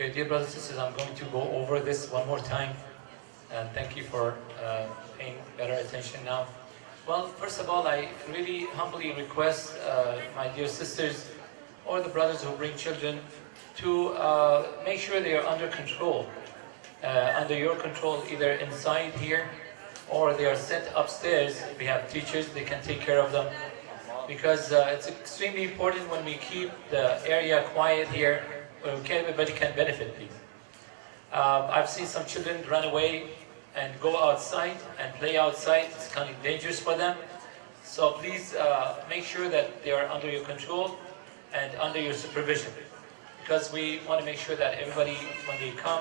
Okay, dear brothers and sisters, I'm going to go over this one more time, and thank you for paying better attention now. Well, first of all, I really humbly request my dear sisters or the brothers who bring children to make sure they are under control, under your control, either inside here or they are sent upstairs. We have teachers, they can take care of them, because it's extremely important when we keep the area quiet here, where everybody can benefit, please. I've seen some children run away and go outside and play outside. It's kind of dangerous for them. So please make sure that they are under your control and under your supervision, because we want to make sure that everybody, when they come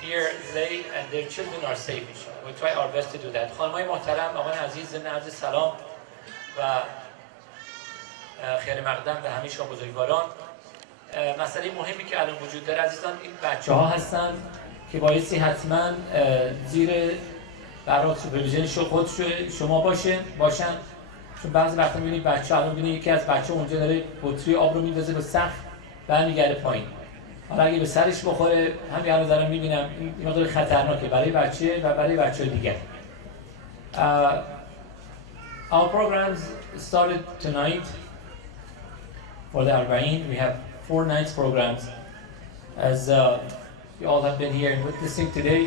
here, they and their children are safe. We'll try our best to do that. خانمای محترم، آقای عزیز، عرض سلام و خیر مقدم به همه شما بزرگواران. مسئله مهمی که الان وجود داره عزیزان، این بچه‌ها هستن که بایستی حتما زیر برای سوپرویژن خود شما باشن، چون بعضی وقتا می‌بینید بچه الان می‌بینید یکی از بچه‌ها اونجا داره بطری آب رو می‌ندازه به سقف برمیگرده پایین. حالا اگه به سرش بخوره، همین الان دارم می‌بینم این مقدار خطرناکه برای بچه و برای بچه‌های دیگر. Our programs started tonight for the Arba'in. We have 4 nights programs. As you all have been here and witnessing today,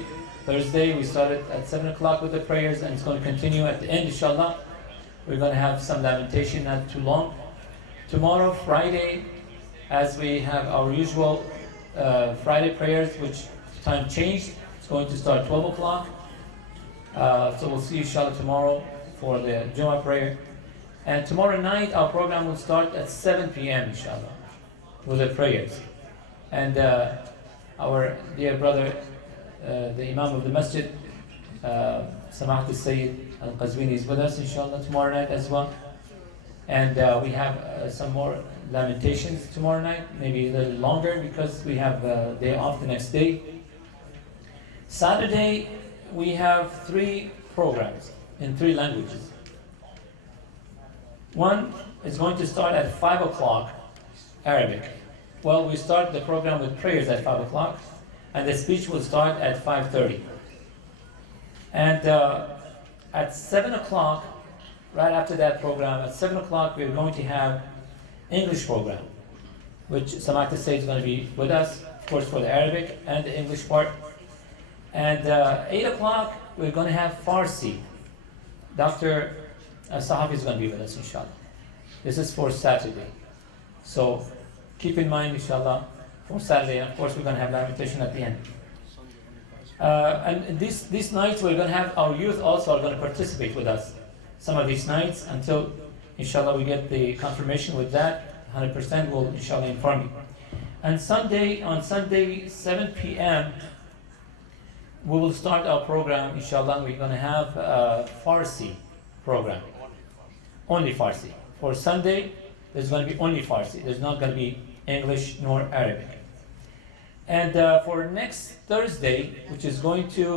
Thursday, we started at 7 o'clock with the prayers, and it's going to continue at the end, inshallah. We're going to have some lamentation, not too long. Tomorrow, Friday, as we have our usual Friday prayers, which time changed, it's going to start 12 o'clock. So we'll see inshallah tomorrow for the Jummah prayer. And tomorrow night, our program will start at 7 p.m. inshallah, with the prayers. And our dear brother, the Imam of the Masjid, Samahat al-Sayyid al-Qazwini, is with us inshallah tomorrow night as well. And we have some more lamentations tomorrow night, maybe a little longer because we have a day off the next day. Saturday, we have 3 programs in 3 languages. One is going to start at 5 o'clock, Arabic. Well, we start the program with prayers at 5 o'clock, and the speech will start at 5:30. And at 7 o'clock, right after that program, at 7 o'clock, we're going to have English program, which Samantha says is going to be with us, of course, for the Arabic and the English part. And 8 o'clock, we're going to have Farsi. Dr. Sahafi is going to be with us, inshallah. This is for Saturday. So keep in mind, inshallah, for Saturday, and of course, we're going to have lamentation at the end. And these nights, we're going to have our youth also are going to participate with us. Some of these nights, until, inshallah, we get the confirmation with that, 100% we'll, inshallah, inform you. And on Sunday, 7 p.m., we will start our program, inshallah. We're going to have a Farsi program. Only Farsi. For Sunday, there's going to be only Farsi. There's not going to be English nor Arabic. And for next Thursday, which is going to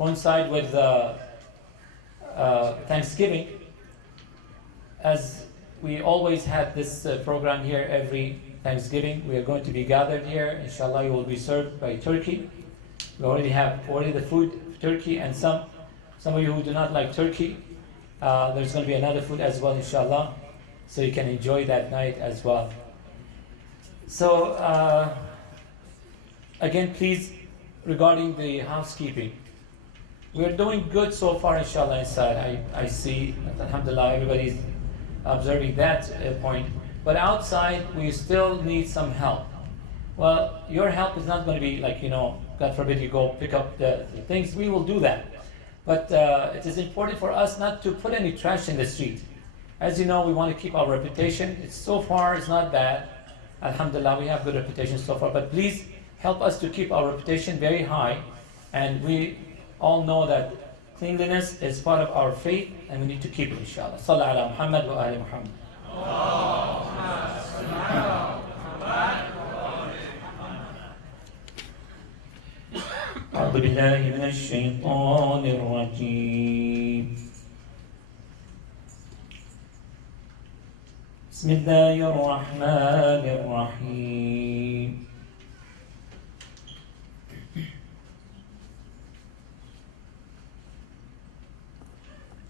coincide with Thanksgiving, as we always had this program here every Thanksgiving, we are going to be gathered here. Inshallah, you will be served by turkey. We already have the food, turkey, and some of you who do not like turkey, there's going to be another food as well, inshallah, so you can enjoy that night as well. So, again, please, regarding the housekeeping, we're doing good so far, inshallah, inside. I see, alhamdulillah, everybody's observing that point. But outside, we still need some help. Well, your help is not going to be like, God forbid you go pick up the things. We will do that. But it is important for us not to put any trash in the street. As you know, we want to keep our reputation. So far, it's not bad. Alhamdulillah, we have good reputation so far. But please help us to keep our reputation very high. And we all know that cleanliness is part of our faith, and we need to keep it, inshallah. Sallallahu ala Muhammad wa ali Muhammad. أعوذ بالله من الشيطان الرجيم بسم الله الرحمن الرحيم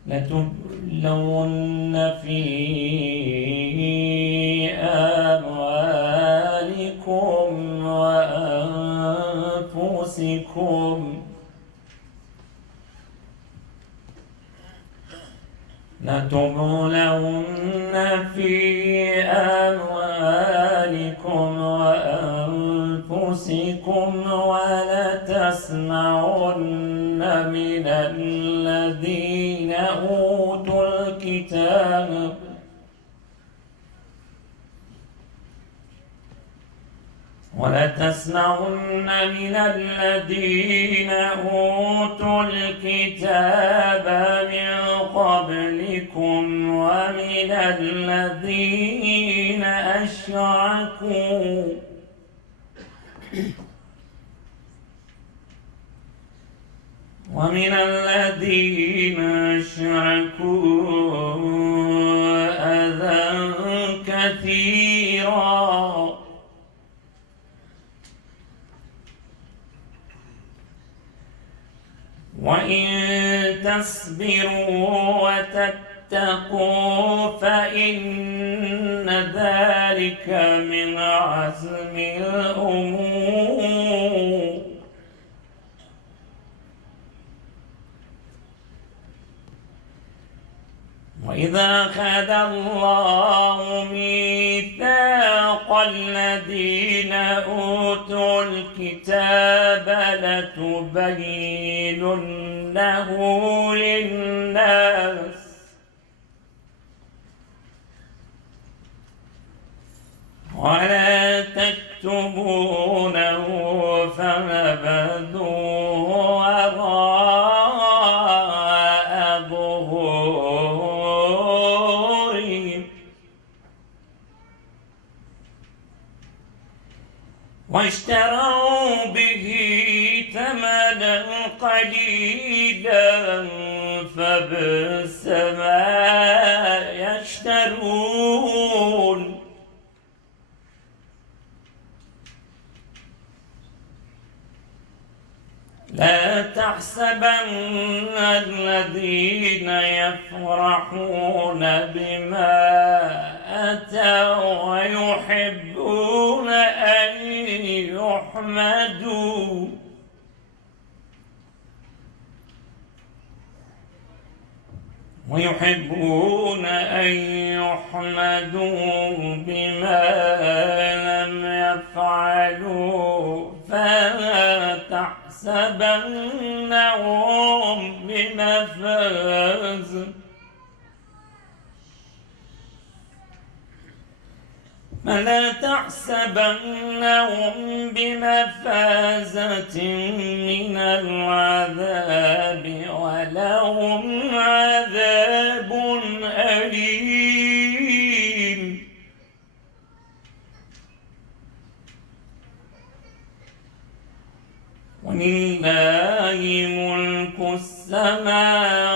لتبلون في أموالكم وأنفسكم لتبلون في أموالكم وأنفسكم ولتسمعن من الذين أوتوا الكتاب ولتسمعن من الذين أوتوا الكتاب من قبلكم ومن الذين أشركوا أذى كثيرا وإن تصبروا وتتقوا فإن ذلك من عزم الأمور وإذا أخذ الله ميثاق الذين أوتوا الكتاب لتبيننه للناس ولا تكتمونه فنبذوه وراء ظهورهم واشتروا به ثمنا قليلا فبئس ما يشترون لا تحسبن الذين يفرحون بما أتوا ويحبون أن يحمدوا بما لم يفعلوا فلا تحسبنهم بمفازة من العذاب ولهم عذاب أليم ولله ملك السماوات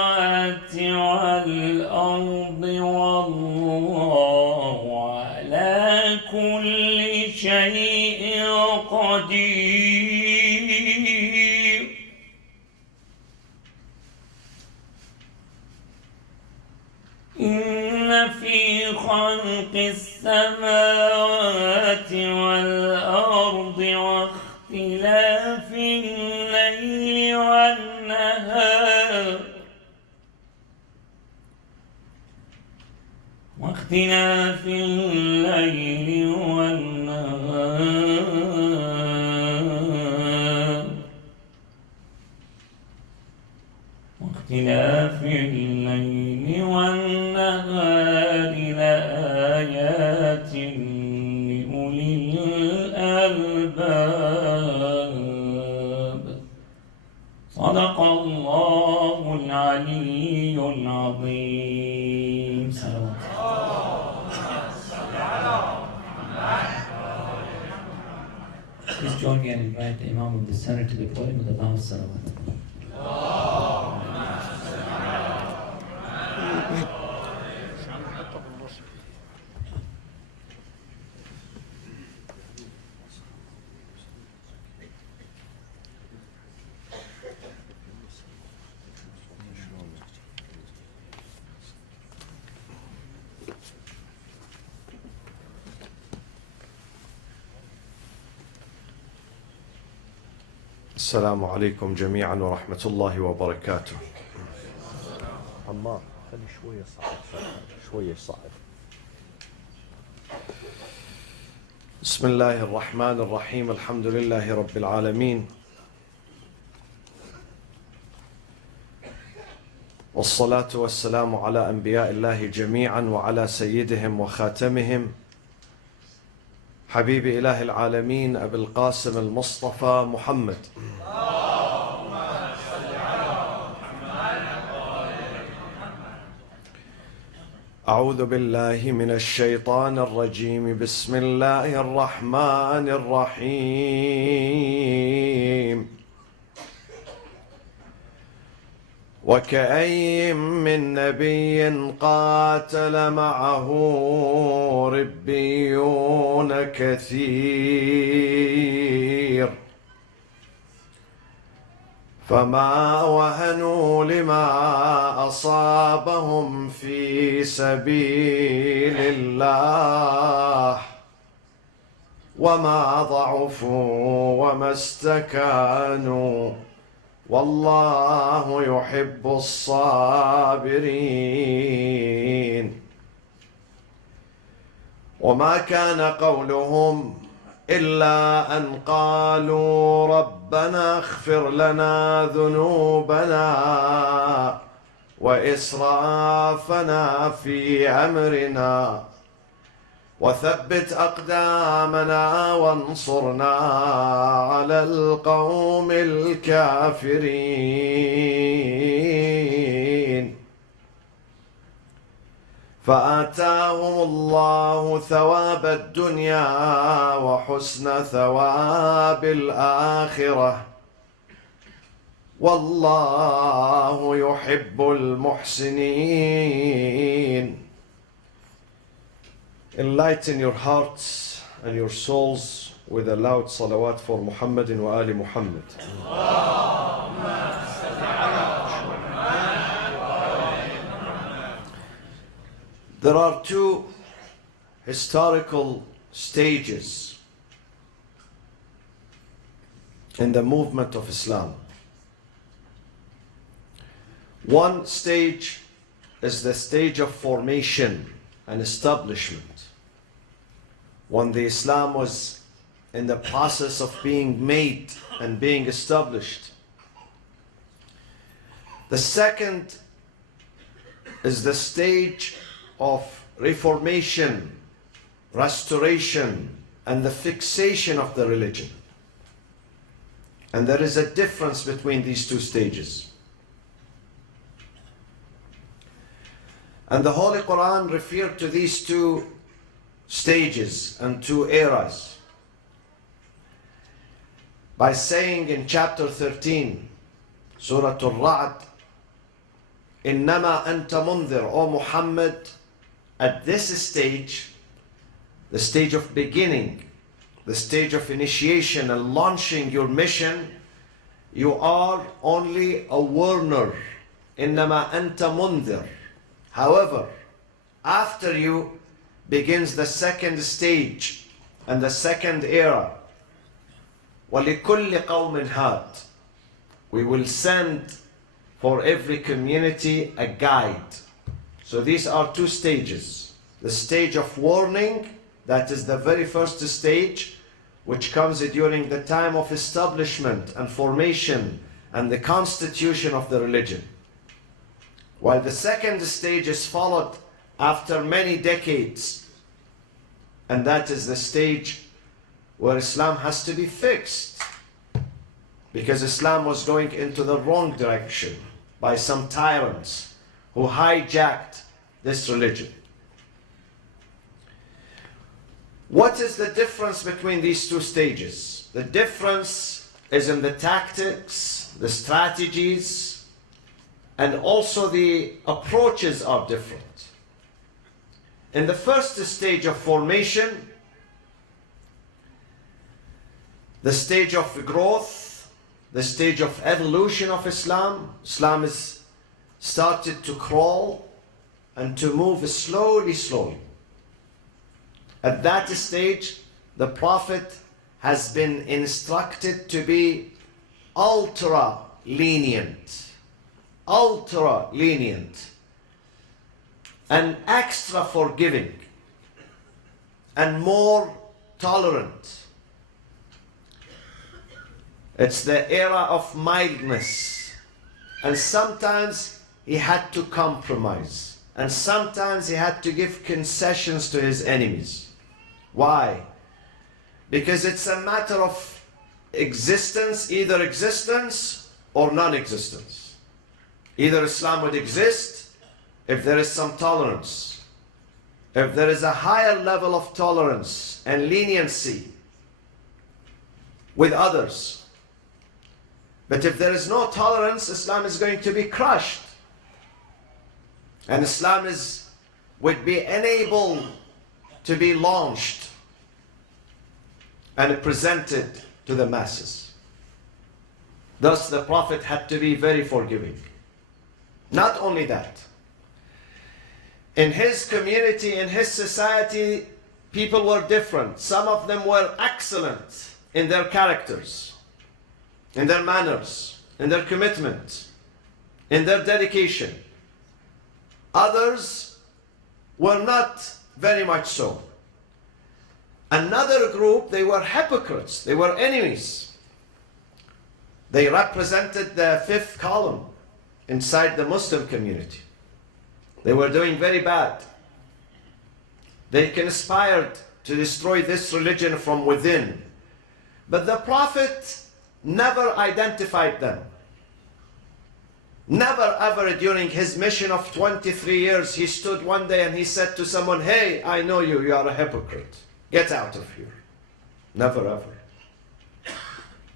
والأرض والله على كل شيء قدير إن في خلق السماوات والأرض واختلاف الليل والنهار لآيات لأولي الألباب صدق الله العلي العظيم. Please join me and invite the Imam of the Center to the podium with the vow of salawat. السلام عليكم جميعا ورحمة الله وبركاته. عمار خلي شوية صعب شوية صعب. بسم الله الرحمن الرحيم. الحمد لله رب العالمين، والصلاة والسلام على أنبياء الله جميعا وعلى سيدهم وخاتمهم حبيب إله العالمين أبي القاسم المصطفى محمد. أعوذ بالله من الشيطان الرجيم. بسم الله الرحمن الرحيم. وكأي من نبي قاتل معه ربيون كثير فما وهنوا لما أصابهم في سبيل الله وما ضعفوا وما استكانوا والله يحب الصابرين. وما كان قولهم إلا أن قالوا ربنا اغفر لنا ذنوبنا وإسرافنا في أمرنا وثبت أقدامنا وانصرنا على القوم الكافرين. فآتاهم الله ثواب الدنيا وحسن ثواب الآخرة والله يحب المحسنين. Enlighten your hearts and your souls with a loud salawat for Muhammad wa Ali Muhammad. There are two historical stages in the movement of Islam. One stage is the stage of formation and establishment, when the Islam was in the process of being made and being established. The second is the stage of reformation, restoration, and the fixation of the religion. And there is a difference between these two stages. And the Holy Quran referred to these two stages and two eras by saying in chapter 13, Surah Al-Ra'd, إِنَّمَا أَنْتَ مُنذِرٌ, O Muhammad, at this stage, the stage of beginning, the stage of initiation and launching your mission, you are only a warner. إِنَّمَا أَنْتَ مُنذِرٌ. However, after you begins the second stage and the second era. وَلِكُلِّ قَوْمٍ هَادٍ. We will send for every community a guide. So these are two stages. The stage of warning, that is the very first stage, which comes during the time of establishment and formation and the constitution of the religion. While the second stage is followed after many decades, and that is the stage where Islam has to be fixed, because Islam was going into the wrong direction by some tyrants who hijacked this religion. What is the difference between these two stages? The difference is in the tactics, the strategies, and also the approaches are different. In the first stage of formation, the stage of growth, the stage of evolution of Islam, Islam is started to crawl and to move slowly. At that stage, the Prophet has been instructed to be ultra lenient, and extra forgiving, and more tolerant. It's the era of mildness. And sometimes he had to compromise. And sometimes he had to give concessions to his enemies. Why? Because it's a matter of existence, either existence or non-existence. Either Islam would exist if there is some tolerance. If there is a higher level of tolerance and leniency with others. But if there is no tolerance, Islam is going to be crushed. And Islam would be unable to be launched and presented to the masses. Thus the Prophet had to be very forgiving. Not only that, in his community, in his society, people were different. Some of them were excellent in their characters, in their manners, in their commitment, in their dedication. Others were not very much so. Another group, they were hypocrites, they were enemies. They represented the fifth column inside the Muslim community. They were doing very bad. They conspired to destroy this religion from within. But the Prophet never identified them. Never ever during his mission of 23 years, he stood one day and he said to someone, "Hey, I know you, you are a hypocrite. Get out of here." Never ever.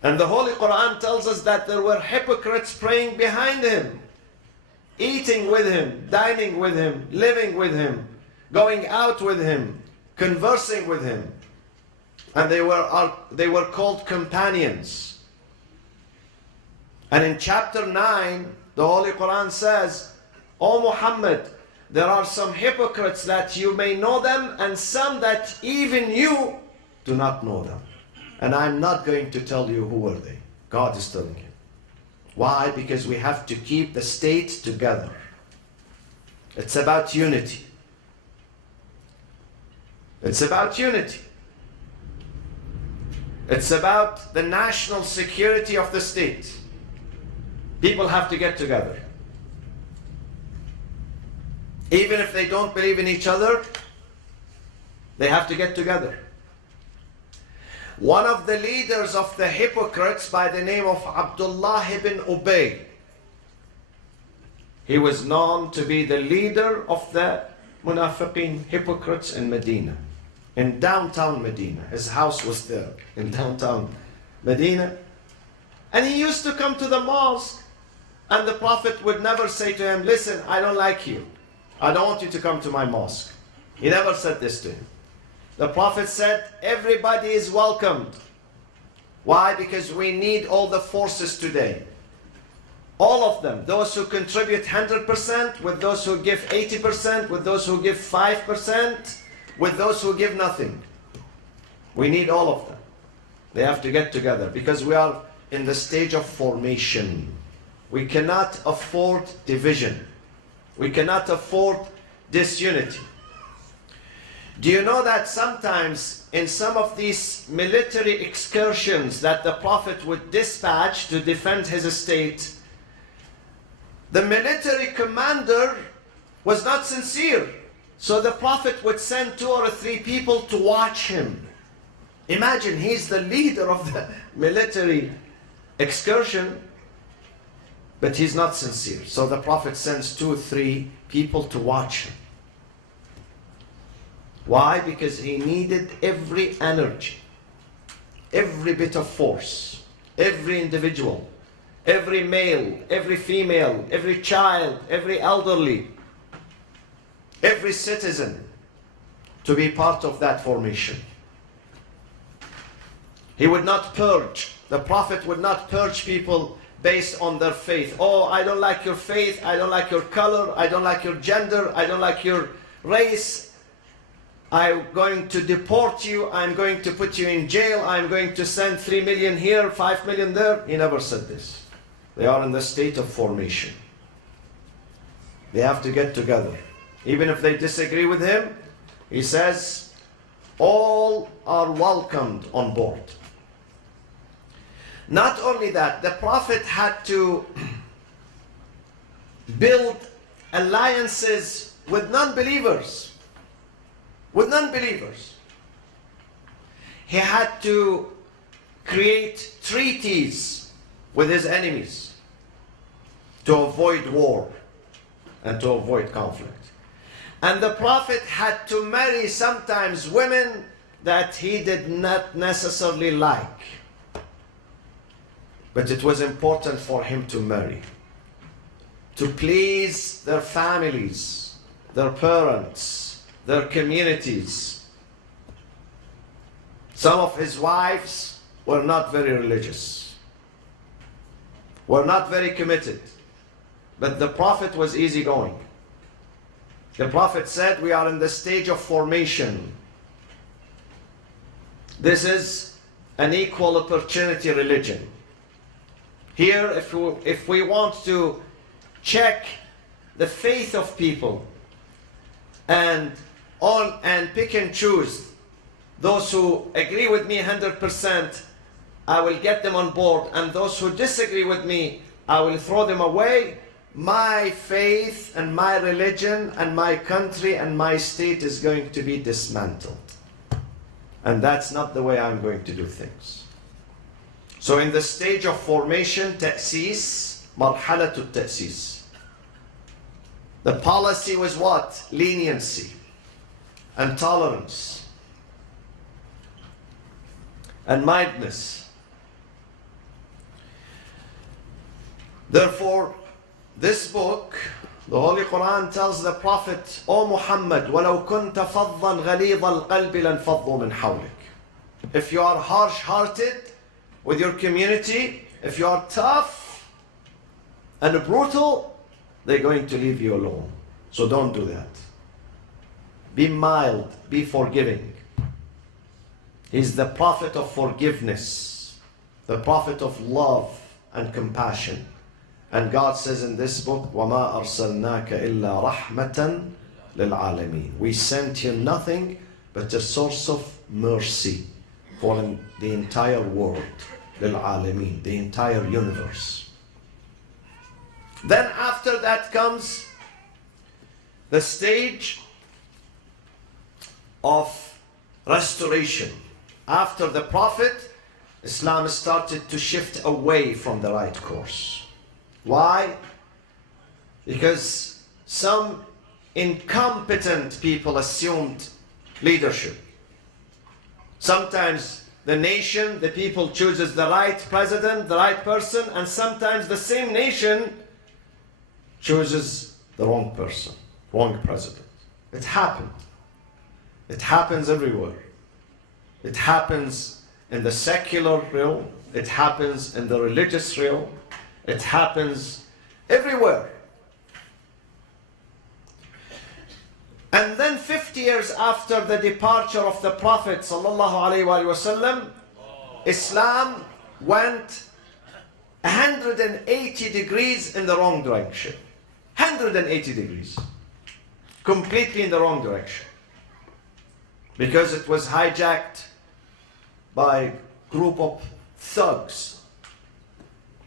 And the Holy Quran tells us that there were hypocrites praying behind him, eating with him, dining with him, living with him, going out with him, conversing with him. And they were called companions. And in chapter 9, the Holy Quran says, "O Muhammad, there are some hypocrites that you may know them, and some that even you do not know them. And I'm not going to tell you who were they." God is telling him. Why? Because we have to keep the state together. It's about unity. It's about unity. It's about the national security of the state. People have to get together. Even if they don't believe in each other, they have to get together. One of the leaders of the hypocrites by the name of Abdullah ibn Ubay, he was known to be the leader of the munafiqeen, hypocrites in Medina, in downtown Medina. His house was there in downtown Medina. And he used to come to the mosque, and the Prophet would never say to him, "Listen, I don't like you. I don't want you to come to my mosque." He never said this to him. The Prophet said, "Everybody is welcomed." Why? Because we need all the forces today. All of them. Those who contribute 100%, with those who give 80%, with those who give 5%, with those who give nothing. We need all of them. They have to get together because we are in the stage of formation. We cannot afford division. We cannot afford disunity. Do you know that sometimes in some of these military excursions that the Prophet would dispatch to defend his estate, the military commander was not sincere. So the Prophet would send 2 or 3 people to watch him. Imagine, he's the leader of the military excursion, but he's not sincere. So the Prophet sends 2 or 3 people to watch him. Why? Because he needed every energy, every bit of force, every individual, every male, every female, every child, every elderly, every citizen to be part of that formation. He would not purge. The Prophet would not purge people based on their faith. "Oh, I don't like your faith, I don't like your color, I don't like your gender, I don't like your race. I'm going to deport you, I'm going to put you in jail, I'm going to send 3 million here, 5 million there. He never said this. They are in the state of formation. They have to get together. Even if they disagree with him, he says, all are welcomed on board. Not only that, the Prophet had to build alliances with non-believers. With non-believers. He had to create treaties with his enemies to avoid war and to avoid conflict. And the Prophet had to marry sometimes women that he did not necessarily like. But it was important for him to marry, to please their families, their parents, their communities. Some of his wives were not very religious, were not very committed. But the Prophet was easygoing. The Prophet said, we are in the stage of formation. This is an equal opportunity religion. Here, if we want to check the faith of people and pick and choose those who agree with me 100%, I will get them on board, and those who disagree with me, I will throw them away. My faith and my religion and my country and my state is going to be dismantled. And that's not the way I'm going to do things. So in the stage of formation, تأسيس, مرحلة التأسيس. The policy was what? Leniency and tolerance and mildness. Therefore, this book, the Holy Quran, tells the Prophet, O Muhammad, وَلَوْ كُنْتَ فَضًّا غَلِيظَ الْقَلْبِ لَانْفَضُّوا مِنْ حَوْلِكَ. If you are harsh-hearted with your community, if you are tough and brutal, they're going to leave you alone. So don't do that. Be mild, be forgiving. He's the Prophet of forgiveness, the Prophet of love and compassion. And God says in this book, وَمَا أَرْسَلْنَاكَ إِلَّا رَحْمَةً لِلْعَالَمِينَ. We sent you nothing but a source of mercy for the entire world, لِلْعَالَمِينَ, the entire universe. Then after that comes the stage of restoration. After the Prophet, Islam started to shift away from the right course. Why? Because some incompetent people assumed leadership. Sometimes the nation, the people chooses the right president, the right person, and sometimes the same nation chooses the wrong person, wrong president. It happened. It happens everywhere. It happens in the secular realm. It happens in the religious realm. It happens everywhere. And then 50 years after the departure of the Prophet ﷺ, Islam went 180 degrees in the wrong direction. 180 degrees. Completely in the wrong direction. Because it was hijacked by a group of thugs,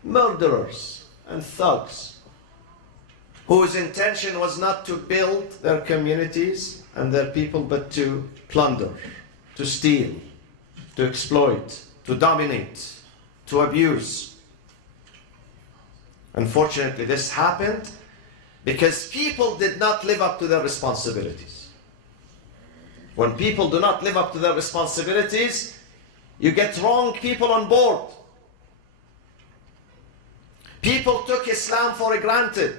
murderers and thugs, whose intention was not to build their communities and their people, but to plunder, to steal, to exploit, to dominate, to abuse. Unfortunately, this happened because people did not live up to their responsibilities. When people do not live up to their responsibilities, you get wrong people on board. People took Islam for granted.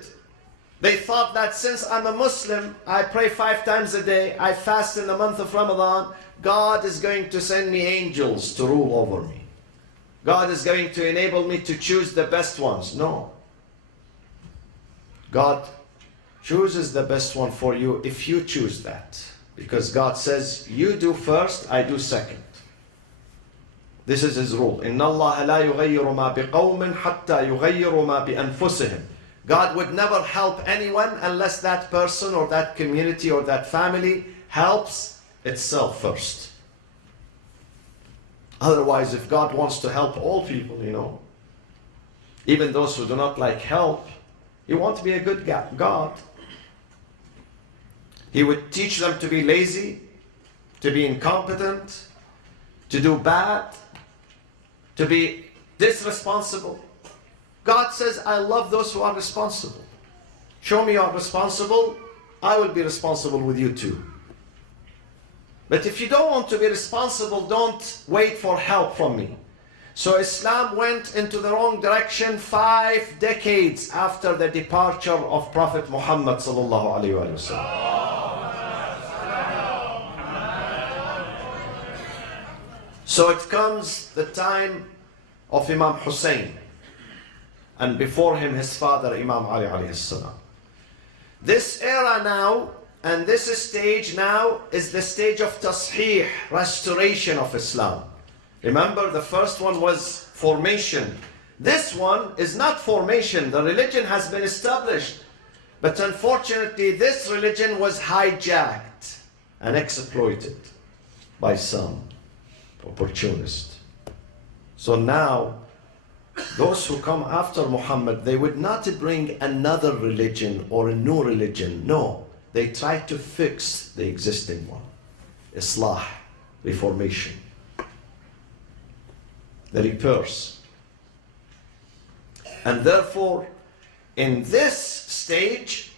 They thought that since I'm a Muslim, I pray 5 times a day, I fast in the month of Ramadan, God is going to send me angels to rule over me. God is going to enable me to choose the best ones. No. God chooses the best one for you if you choose that. Because God says, you do first, I do second. This is His rule. إِنَّ اللَّهَ لَا يُغَيِّرُ مَا بِقَوْمٍ حَتَّى يُغَيِّرُ مَا بِأَنفُسِهِمْ. God would never help anyone unless that person or that community or that family helps itself first. Otherwise, if God wants to help all people, even those who do not like help, He won't be a good God. He would teach them to be lazy, to be incompetent, to do bad, to be disresponsible. God says, I love those who are responsible. Show me you are responsible, I will be responsible with you too. But if you don't want to be responsible, don't wait for help from me. So Islam went into the wrong direction 5 decades after the departure of Prophet Muhammad sallallahu alaihi wasallam. So it comes the time of Imam Hussein, and before him his father Imam Ali alayhi salam. This era now, and this stage now, is the stage of tasheeh, restoration of Islam. Remember, the first one was formation. This one is not formation. The religion has been established. But unfortunately, this religion was hijacked and exploited by some opportunists. So now, those who come after Muhammad, they would not bring another religion or a new religion. No, they try to fix the existing one. Islah, reformation. The repairs. And therefore, in this stage,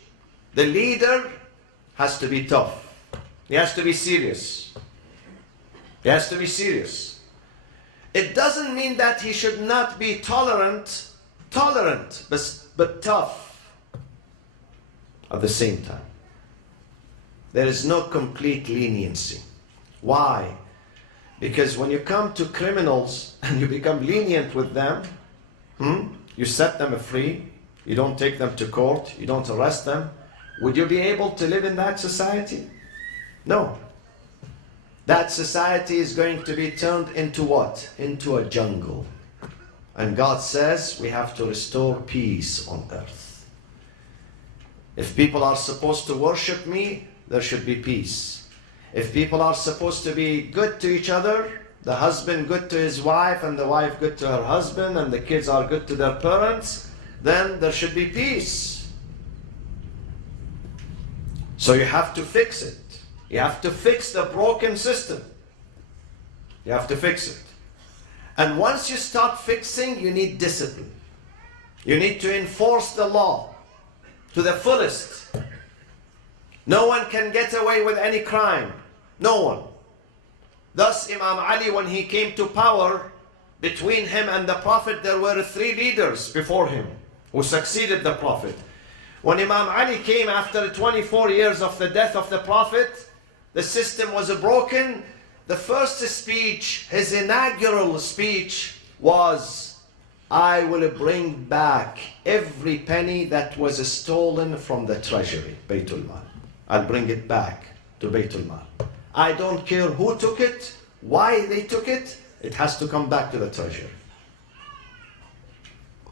the leader has to be tough. He has to be serious. He has to be serious. It doesn't mean that he should not be tolerant, but tough at the same time. There is no complete leniency. Why? Because when you come to criminals and you become lenient with them, you set them free, you don't take them to court, you don't arrest them, would you be able to live in that society? No. That society is going to be turned into what? Into a jungle. And God says we have to restore peace on earth. If people are supposed to worship me, there should be peace. If people are supposed to be good to each other, the husband good to his wife and the wife good to her husband and the kids are good to their parents, then there should be peace. So you have to fix it. You have to fix the broken system. You have to fix it. And once you start fixing, you need discipline. You need to enforce the law to the fullest. No one can get away with any crime. No one. Thus Imam Ali, when he came to power, between him and the Prophet there were 3 leaders before him who succeeded the Prophet. When Imam Ali came after 24 years of the death of the Prophet, the system was broken. The first speech, his inaugural speech, was, I will bring back every penny that was stolen from the treasury, Baytul Mal. I'll bring it back to Baytul Mal. I don't care who took it, why they took it, it has to come back to the treasury.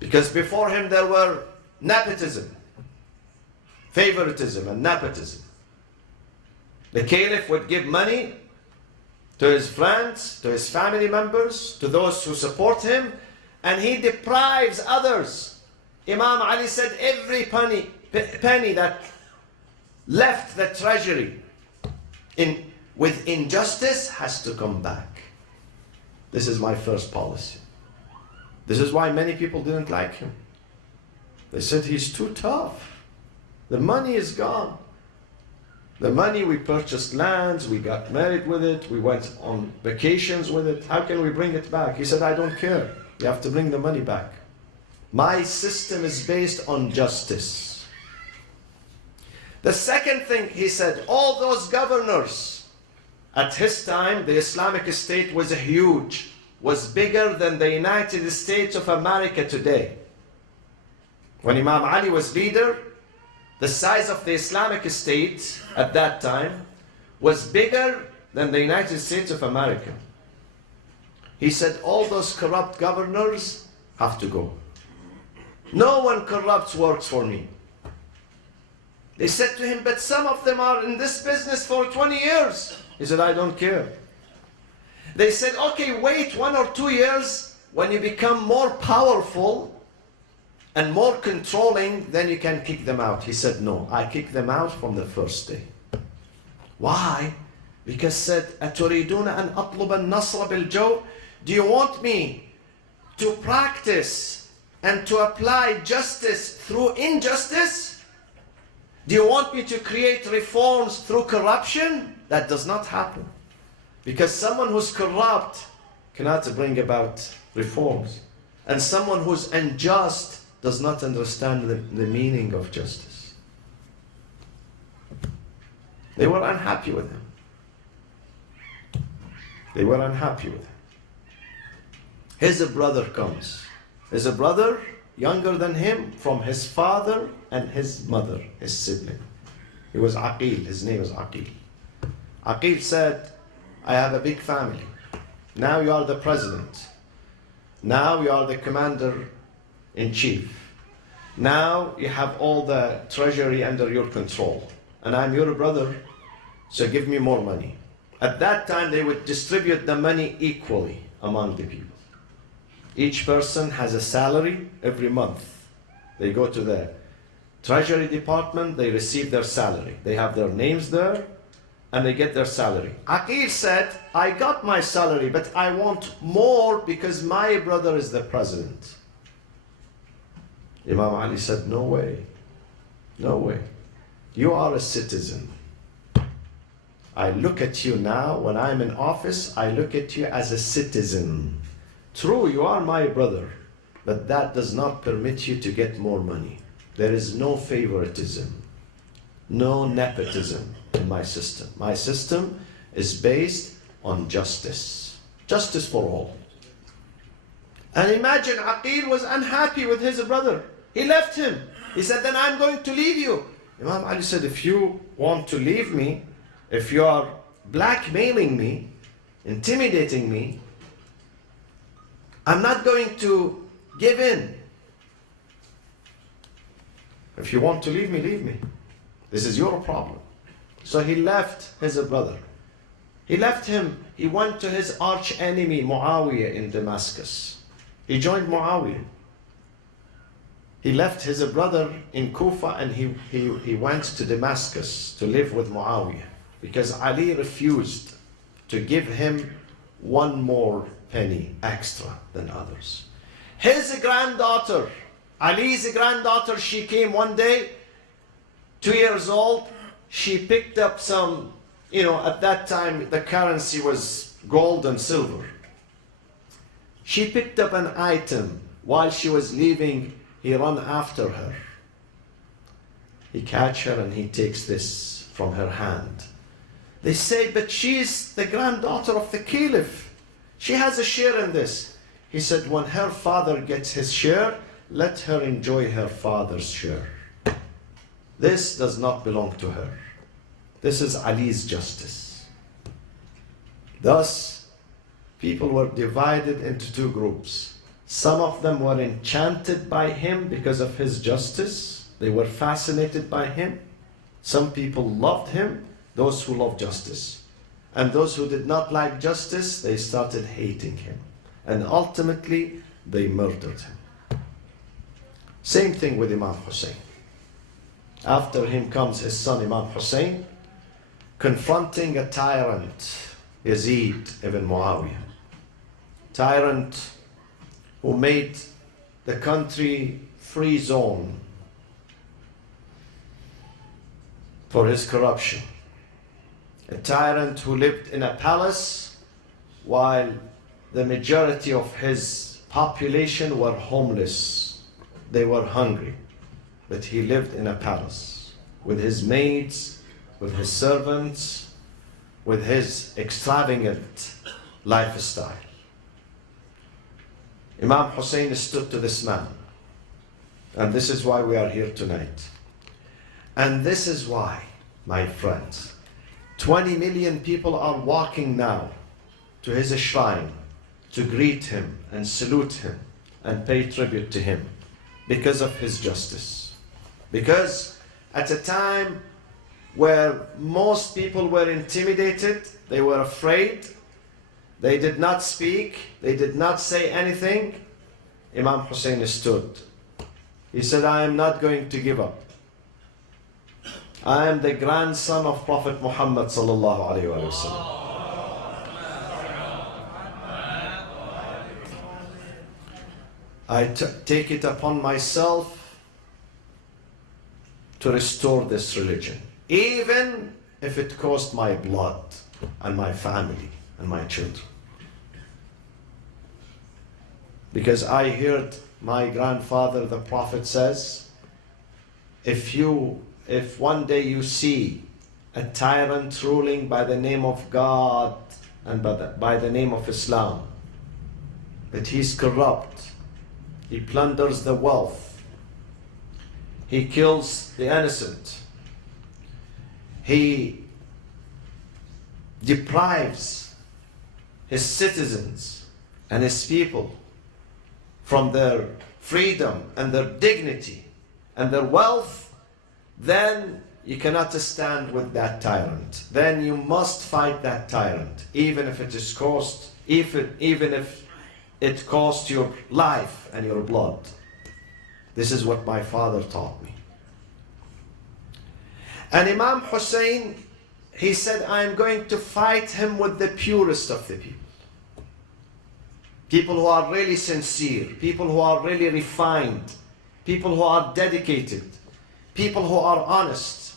Because before him there were nepotism, favoritism and nepotism. The caliph would give money to his friends, to his family members, to those who support him, and he deprives others. Imam Ali said every penny that left the treasury with injustice has to come back. This is my first policy. This is why many people didn't like him. They said he's too tough. The money is gone. The money, we purchased lands, we got married with it, we went on vacations with it. How can we bring it back? He said, I don't care. You have to bring the money back. My system is based on justice. The second thing he said, all those governors, at his time, the Islamic State was huge, was bigger than the United States of America today. When Imam Ali was leader, the size of the Islamic State at that time was bigger than the United States of America. He said all those corrupt governors have to go. No one corrupt works for me. They said to him, but some of them are in this business for 20 years. He said, I don't care. They said, okay, wait 1 or 2 years. When you become more powerful and more controlling, then you can kick them out. He said, no, I kick them out from the first day. Why? Because said, أتريدون أن أطلب النصر بالجو? Do you want me to practice and to apply justice through injustice? Do you want me to create reforms through corruption? That does not happen. Because someone who's corrupt cannot bring about reforms. And someone who's unjust does not understand the meaning of justice. They were unhappy with him. They were unhappy with him. His brother comes. His brother, younger than him, from his father and his mother, his sibling. He was Aqil. His name was Aqil. Aqil said, I have a big family. Now you are the president. Now you are the commander-in-chief. Now you have all the treasury under your control. And I'm your brother, so give me more money. At that time, they would distribute the money equally among the people. Each person has a salary every month. They go to the treasury department, they receive their salary. They have their names there, and they get their salary. Aqil said, I got my salary, but I want more because my brother is the president. Imam Ali said, no way, no way. You are a citizen. I look at you now, when I'm in office, I look at you as a citizen. True, you are my brother, but that does not permit you to get more money. There is no favoritism, no nepotism in my system. My system is based on justice. Justice for all. And imagine Aqil was unhappy with his brother. He left him. He said, then I'm going to leave you. Imam Ali said, if you want to leave me, if you are blackmailing me, intimidating me, I'm not going to give in. If you want to leave me, leave me. This is your problem. So he left his brother. He left him. He went to his arch enemy, Muawiyah, in Damascus. He joined Muawiyah. He left his brother in Kufa and he went to Damascus to live with Muawiyah because Ali refused to give him one more penny extra than others. His granddaughter, Ali's granddaughter, she came one day, 2 years old. She picked up some, at that time the currency was gold and silver. She picked up an item. While she was leaving, he ran after her. He catch her and he takes this from her hand. They say, but she's the granddaughter of the caliph. She has a share in this. He said, when her father gets his share, let her enjoy her father's share. This does not belong to her. This is Ali's justice. Thus, people were divided into two groups. Some of them were enchanted by him because of his justice. They were fascinated by him. Some people loved him, those who loved justice. And those who did not like justice, they started hating him. And ultimately, they murdered him. Same thing with Imam Hussein. After him comes his son Imam Hussein, confronting a tyrant, Yazid ibn Muawiyah. Tyrant who made the country free zone for his corruption. A tyrant who lived in a palace while the majority of his population were homeless. They were hungry. But he lived in a palace with his maids, with his servants, with his extravagant lifestyle. Imam Hussein stood to this man. And this is why we are here tonight. And this is why, my friends, 20 million people are walking now to his shrine to greet him and salute him and pay tribute to him because of his justice. Because at a time where most people were intimidated, they were afraid, they did not speak, they did not say anything, Imam Hussein stood. He said, I am not going to give up. I am the grandson of Prophet Muhammad sallallahu alaihi wasallam. I take it upon myself to restore this religion, even if it cost my blood and my family and my children. Because I heard my grandfather, the Prophet, says, if one day you see a tyrant ruling by the name of God and by the name of Islam, but he's corrupt, he plunders the wealth, he kills the innocent, he deprives his citizens and his people from their freedom and their dignity and their wealth, then you cannot stand with that tyrant. Then you must fight that tyrant, even if it is even if it costs your life and your blood. This is what my father taught me. And Imam Hussein, he said, I am going to fight him with the purest of the people. People who are really sincere, people who are really refined, people who are dedicated, people who are honest.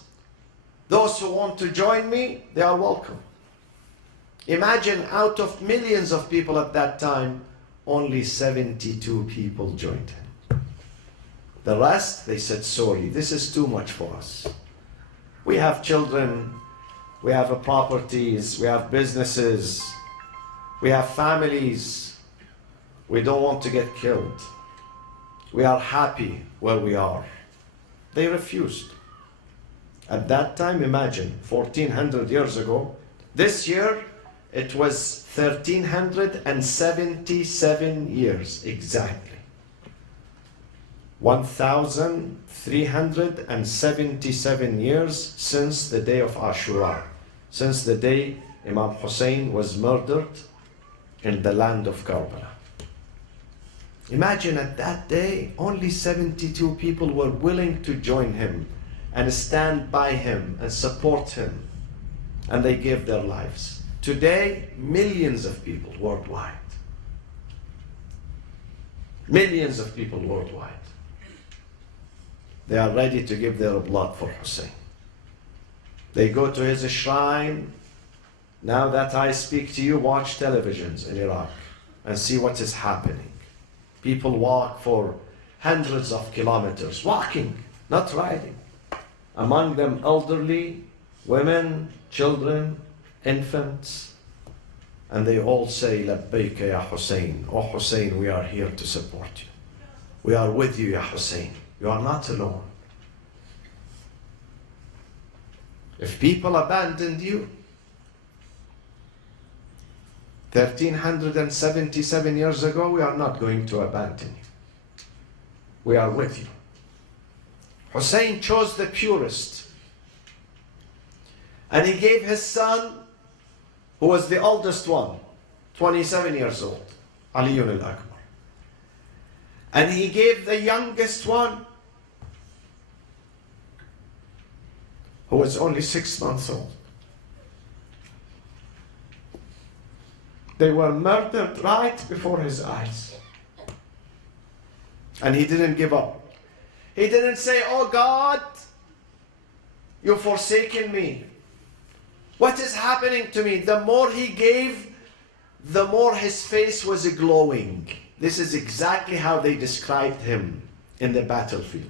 Those who want to join me, they are welcome. Imagine, out of millions of people at that time, only 72 people joined him. The rest, they said, sorry, this is too much for us. We have children, we have properties, we have businesses, we have families. We don't want to get killed. We are happy where we are. They refused. At that time, imagine, 1400 years ago, this year it was 1377 years exactly. 1377 years since the day of Ashura, since the day Imam Hussein was murdered in the land of Karbala. Imagine, at that day, only 72 people were willing to join him and stand by him and support him, and they gave their lives. Today, millions of people worldwide. Millions of people worldwide. They are ready to give their blood for Hussein. They go to his shrine. Now that I speak to you, watch televisions in Iraq and see what is happening. People walk for hundreds of kilometers, walking, not riding. Among them, elderly, women, children, infants. And they all say, Labbayka ya Hussein. Oh Hussein, we are here to support you. We are with you, ya Hussein. You are not alone. If people abandoned you, 1377 years ago, we are not going to abandon you. We are with you. Hussein chose the purest. And he gave his son, who was the oldest one, 27 years old, Aliyun al-Akbar. And he gave the youngest one, who was only 6 months old. They were murdered right before his eyes. And he didn't give up. He didn't say, oh God, you've forsaken me. What is happening to me? The more he gave, the more his face was glowing. This is exactly how they described him in the battlefield.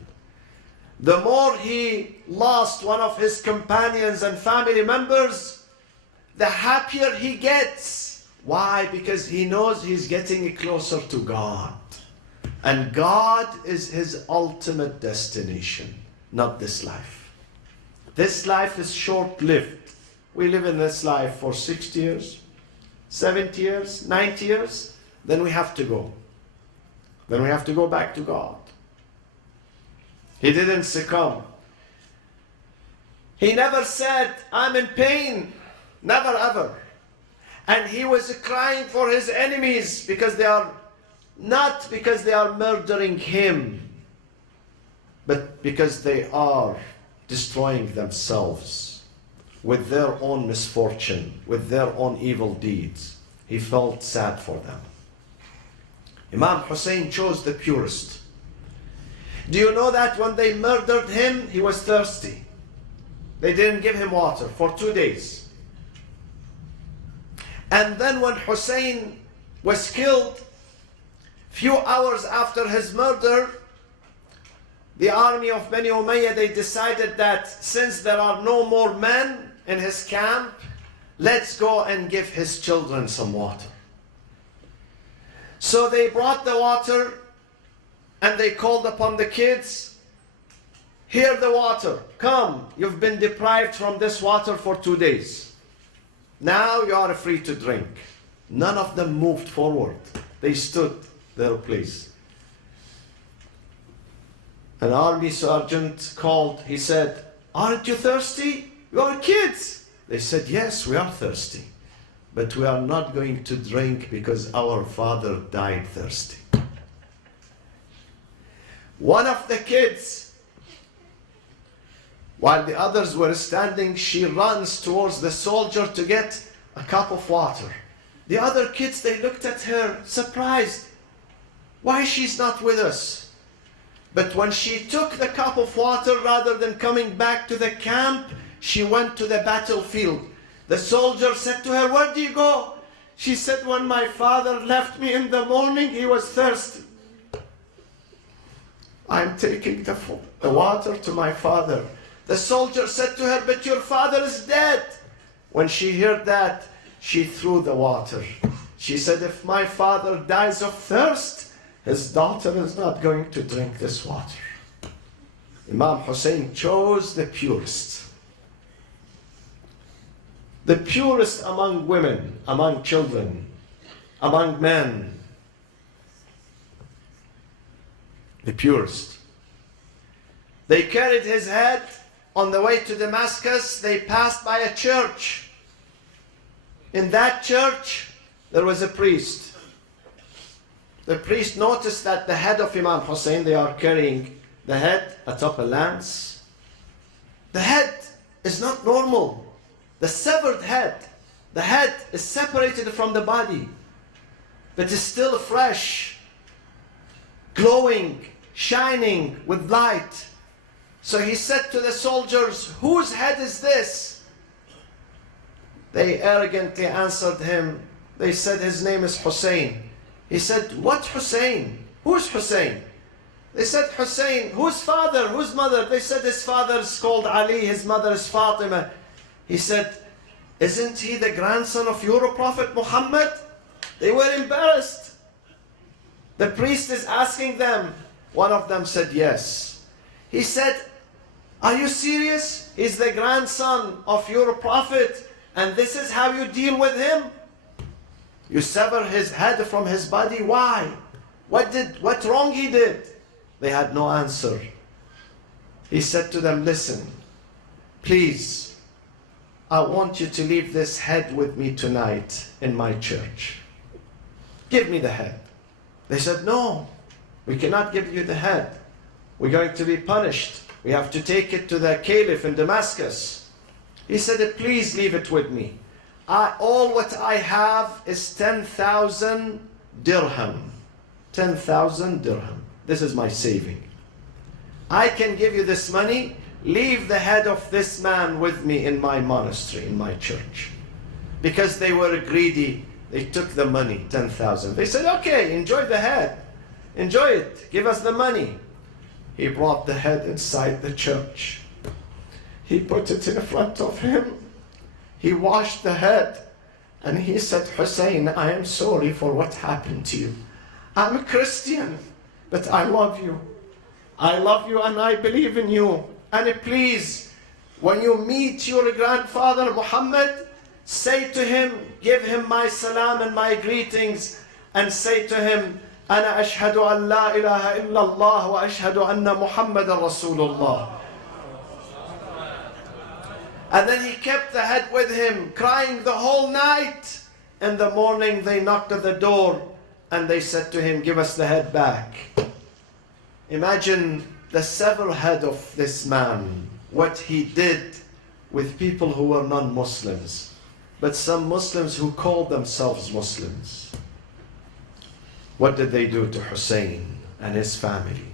The more he lost one of his companions and family members, the happier he gets. Why? Because he knows he's getting closer to God. And God is his ultimate destination, not this life. This life is short-lived. we live in this life for 60 years, 70 years, 90 years, then we have to go. Then we have to go back to God. He didn't succumb. He never said, I'm in pain. Never ever. And he was crying for his enemies because they are not because they are murdering him, but because they are destroying themselves with their own misfortune, with their own evil deeds. He felt sad for them. Imam Hussein chose the purest. Do you know that when they murdered him, he was thirsty? They didn't give him water for 2 days. And then when Hussein was killed, few hours after his murder, the army of Bani Umayyah, they decided that since there are no more men in his camp, let's go and give his children some water. So they brought the water and they called upon the kids, here the water, come, you've been deprived from this water for 2 days. Now you are free to drink. None of them moved forward. They stood their place. An army sergeant called, he said, aren't you thirsty? You are kids. They said, yes, we are thirsty, but we are not going to drink because our father died thirsty. One of the kids, while the others were standing, she runs towards the soldier to get a cup of water. The other kids, they looked at her surprised. Why she's not with us? But when she took the cup of water, rather than coming back to the camp, she went to the battlefield. The soldier said to her, where do you go? She said, when my father left me in the morning, he was thirsty. I'm taking the water to my father. The soldier said to her, but your father is dead. When she heard that, she threw the water. She said, if my father dies of thirst, his daughter is not going to drink this water. Imam Hussein chose the purest. The purest among women, among children, among men. The purest. They carried his head on the way to Damascus. They passed by a church. In that church, there was a priest. The priest noticed that the head of Imam Hussein, they are carrying the head atop a lance. The head is not normal. The severed head, the head is separated from the body, but is still fresh, glowing, shining with light. So he said to the soldiers, whose head is this? They arrogantly answered him. They said, his name is Hussein. He said, what Hussein? Who's Hussein? They said, Hussein. Whose father? Whose mother? They said, his father is called Ali, his mother is Fatima. He said, isn't he the grandson of your Prophet Muhammad? They were embarrassed. The priest is asking them. One of them said, yes. He said, are you serious? He's the grandson of your Prophet, and this is how you deal with him? You sever his head from his body. Why? What wrong he did? They had no answer. He said to them, listen, please, I want you to leave this head with me tonight in my church. Give me the head. They said, no, we cannot give you the head. We're going to be punished. We have to take it to the caliph in Damascus. He said, please leave it with me. All what I have is 10,000 dirham. 10,000 dirham. This is my saving. I can give you this money. Leave the head of this man with me in my monastery, in my church. Because they were greedy, they took the money, 10,000. They said, okay, enjoy the head. Enjoy it. Give us the money. He brought the head inside the church. He put it in front of him. He washed the head. And he said, Hussein, I am sorry for what happened to you. I'm a Christian, but I love you. I love you and I believe in you. And please, when you meet your grandfather Muhammad, say to him, give him my salam and my greetings, and say to him, أنا أشهد أن لا إله إلا الله وأشهد أن محمد رسول الله. And then he kept the head with him, crying the whole night. In the morning they knocked at the door and they said to him, give us the head back. Imagine the severed head of this man, what he did with people who were non-Muslims, but some Muslims who called themselves Muslims. What did they do to Hussein and his family?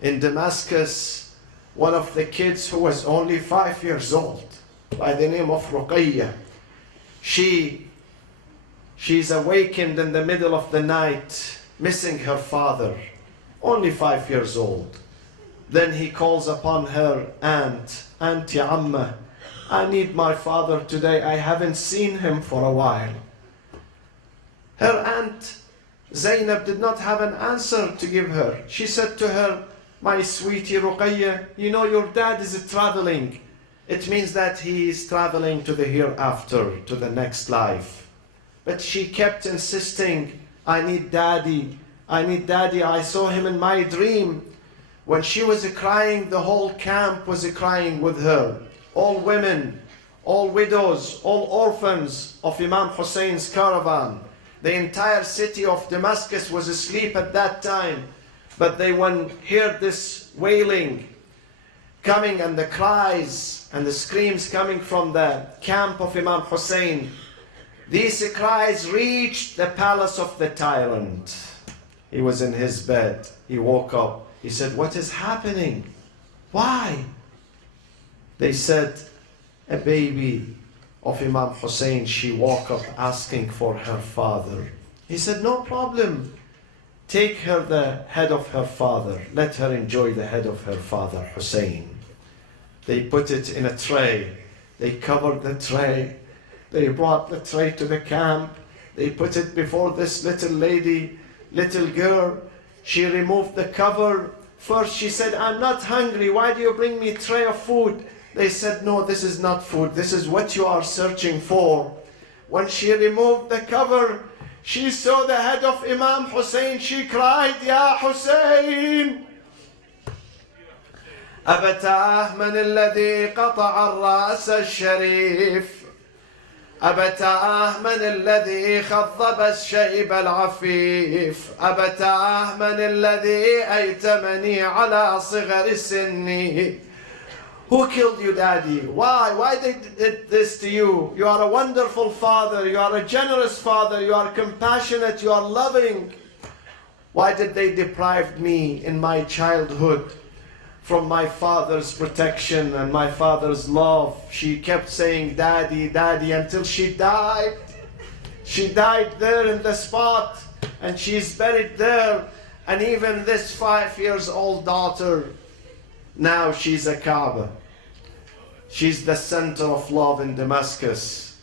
In Damascus, one of the kids who was only 5 years old, by the name of Ruqayya, she's awakened in the middle of the night, missing her father, only 5 years old. Then he calls upon her aunt, Auntie Amma, I need my father today, I haven't seen him for a while. Her aunt Zainab did not have an answer to give her. She said to her, my sweetie Ruqayya, you know your dad is traveling. It means that he is traveling to the hereafter, to the next life. But she kept insisting, I need daddy, I need daddy, I saw him in my dream. When she was crying, the whole camp was crying with her. All women, all widows, all orphans of Imam Hussein's caravan. The entire city of Damascus was asleep at that time. But they heard this wailing coming, and the cries and the screams coming from the camp of Imam Hussein. These cries reached the palace of the tyrant. He was in his bed. He woke up. He said, what is happening? Why? They said, a baby of Imam Hussein, she woke up asking for her father. He said, no problem. Take her the head of her father. Let her enjoy the head of her father, Hussein. They put it in a tray. They covered the tray. They brought the tray to the camp. They put it before this little lady, little girl. She removed the cover. First she said, I'm not hungry. Why do you bring me a tray of food? They said, no, this is not food. This is what you are searching for. When she removed the cover, she saw the head of Imam Hussein. She cried, Ya Hussein! أبتاه من الذي قطع الرأس الشريف أبتاه من الذي خضب الشيب العفيف أبتاه من الذي أيتمني على صغر سني. Who killed you, Daddy? Why? Why they did this to you? You are a wonderful father. You are a generous father. You are compassionate. You are loving. Why did they deprive me in my childhood from my father's protection and my father's love? She kept saying, Daddy, Daddy, until she died. She died there in the spot, and she's buried there. And even this 5 years old daughter, now she's a Kaaba. She's the center of love in Damascus.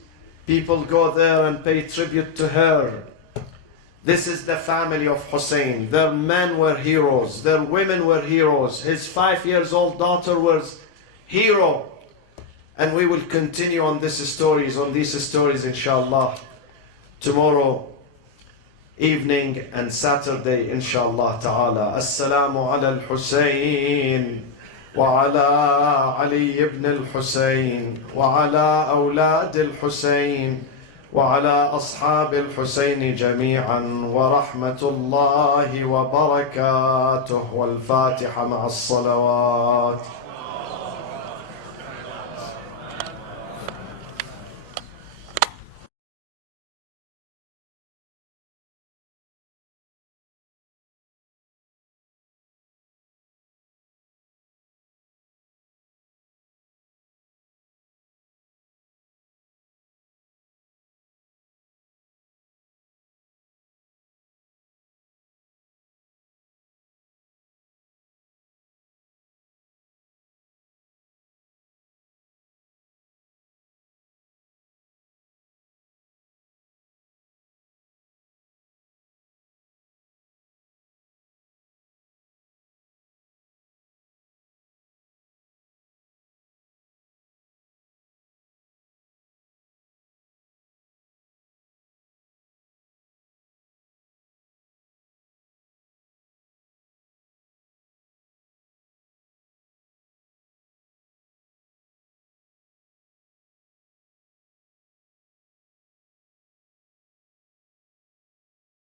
People go there and pay tribute to her. This is the family of Hussein. Their men were heroes. Their women were heroes. His 5 years old daughter was hero. And we will continue on these stories, inshallah, tomorrow evening and Saturday, inshallah ta'ala. Assalamu ala al-Hussein وعلى علي بن الحسين وعلى أولاد الحسين وعلى أصحاب الحسين جميعا ورحمة الله وبركاته. والفاتحة مع الصلوات.